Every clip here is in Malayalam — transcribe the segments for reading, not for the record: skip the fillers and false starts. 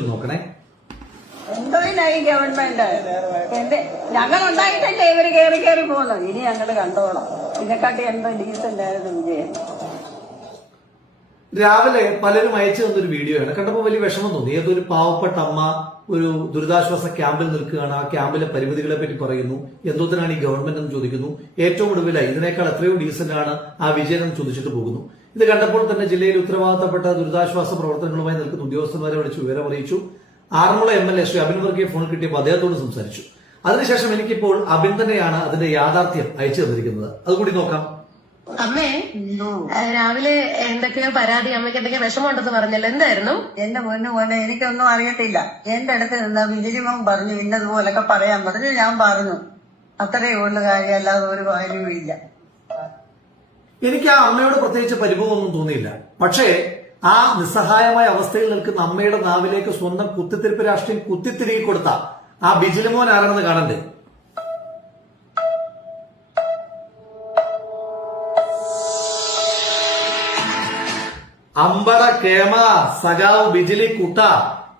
നോക്കണേ. എന്തോ ഈ ഗവൺമെന്റ് ഞങ്ങൾ ഉണ്ടായിട്ടല്ലേ ഇവര് കയറി പോകുന്നത്. ഇനി ഞങ്ങള് കണ്ടോളാം. ഇതിനെക്കാട്ടി എന്തോ ഡീസന്റ് ആയിരുന്നു വിജയം. രാവിലെ പലരും അയച്ചു തന്നൊരു വീഡിയോ ആണ്. കണ്ടപ്പോൾ വലിയ വിഷമം തോന്നി. ഏതൊരു പാവപ്പെട്ട അമ്മ ഒരു ദുരിതാശ്വാസ ക്യാമ്പിൽ നിൽക്കുകയാണ്. ആ ക്യാമ്പിലെ പരിമിതികളെ പറ്റി പറയുന്നു. എന്തോത്തിനാണ് ഈ ഗവൺമെന്റ് എന്ന് ചോദിക്കുന്നു. ഏറ്റവും ഒടുവിലായി ഇതിനേക്കാൾ എത്രയോ ഡീസന്റ് ആണ് ആ വിജയം എന്ന് ചോദിച്ചിട്ട് പോകുന്നു. ഇത് കണ്ടപ്പോൾ തന്നെ ജില്ലയിൽ ഉത്തരവാദിത്തപ്പെട്ട ദുരിതാശ്വാസ പ്രവർത്തനങ്ങളുമായി നിൽക്കുന്ന ഉദ്യോഗസ്ഥന്മാരെ വിളിച്ച് വിവരം അറിയിച്ചു. ആറന്മുള MLA ശ്രീ അബിൻ വർഗീയെ ഫോൺ കിട്ടിയപ്പോൾ അദ്ദേഹത്തോട് സംസാരിച്ചു. അതിനുശേഷം എനിക്കിപ്പോൾ അബിൻ തന്നെയാണ് അതിന്റെ യാഥാർത്ഥ്യം അയച്ചു തന്നിരിക്കുന്നത്. അതുകൂടി നോക്കാം. അമ്മേ, രാവിലെ എന്തൊക്കെയോ പരാതി, അമ്മയ്ക്ക് എന്തൊക്കെയോ വിഷമമുണ്ടെന്ന് പറഞ്ഞല്ലോ, എന്തായിരുന്നു? എന്റെ പൊന്നു പോലെ എനിക്കൊന്നും അറിയത്തില്ല. എന്റെ അടുത്ത് നിന്ന് മിനിമം പറഞ്ഞു ഇന്നതുപോലൊക്കെ പറയാൻ പറഞ്ഞു. ഞാൻ പറഞ്ഞു. അത്രയേ ഉള്ളു കാര്യം, അല്ലാതെ ഒരു കാര്യവും ഇല്ല. എനിക്ക് ആ അമ്മയോട് പ്രത്യേകിച്ച് പരിഭവമൊന്നും തോന്നിയില്ല. പക്ഷേ ആ നിസ്സഹായമായ അവസ്ഥയിൽ നിൽക്കുന്ന അമ്മയുടെ നാവിലേക്ക് സ്വന്തം കുത്തിത്തിരിപ്പ് രാഷ്ട്രീയം കുത്തിത്തിരികി കൊടുത്ത ആ ബിജിലിമോൻ ആരാണെന്ന് കാണണ്ടേ? അമ്പട കേമ സഖാവ് ബിജിലി കുട്ട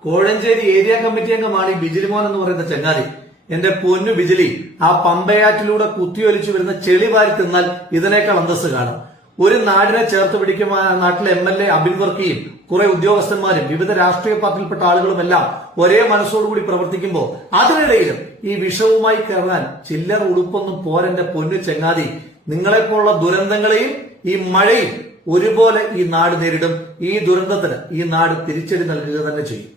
കോഴഞ്ചേരി ഏരിയ കമ്മിറ്റി അംഗമാണ് ഈ ബിജിലിമോൻ എന്ന് പറയുന്ന ചങ്ങാതി. എന്റെ പൊന്നു ബിജിലി, ആ പമ്പയാറ്റിലൂടെ കുത്തിയൊലിച്ചു വരുന്ന ചെളി വാരി തിന്നാൽ ഇതിനേക്കാൾ അന്തസ് കാണും. ഒരു നാടിനെ ചേർത്ത് പിടിക്കുന്ന നാട്ടിലെ MLA അബിൻ വർക്കിയും കുറെ ഉദ്യോഗസ്ഥന്മാരും വിവിധ രാഷ്ട്രീയ പാർട്ടിയിൽപ്പെട്ട ആളുകളുമെല്ലാം ഒരേ മനസ്സോടുകൂടി പ്രവർത്തിക്കുമ്പോൾ അതിനിടയിലും ഈ വിഷവുമായി കയറാൻ ചില്ലറ ഉടുപ്പൊന്നും പോരെന്റെ പൊന്നു ചങ്ങാതി. നിങ്ങളെപ്പോലുള്ള ദുരന്തങ്ങളെയും ഈ മഴയും ഒരുപോലെ ഈ നാട് നേരിടും. ഈ ദുരന്തത്തിന് ഈ നാട് തിരിച്ചടി നൽകുക തന്നെ ചെയ്യും.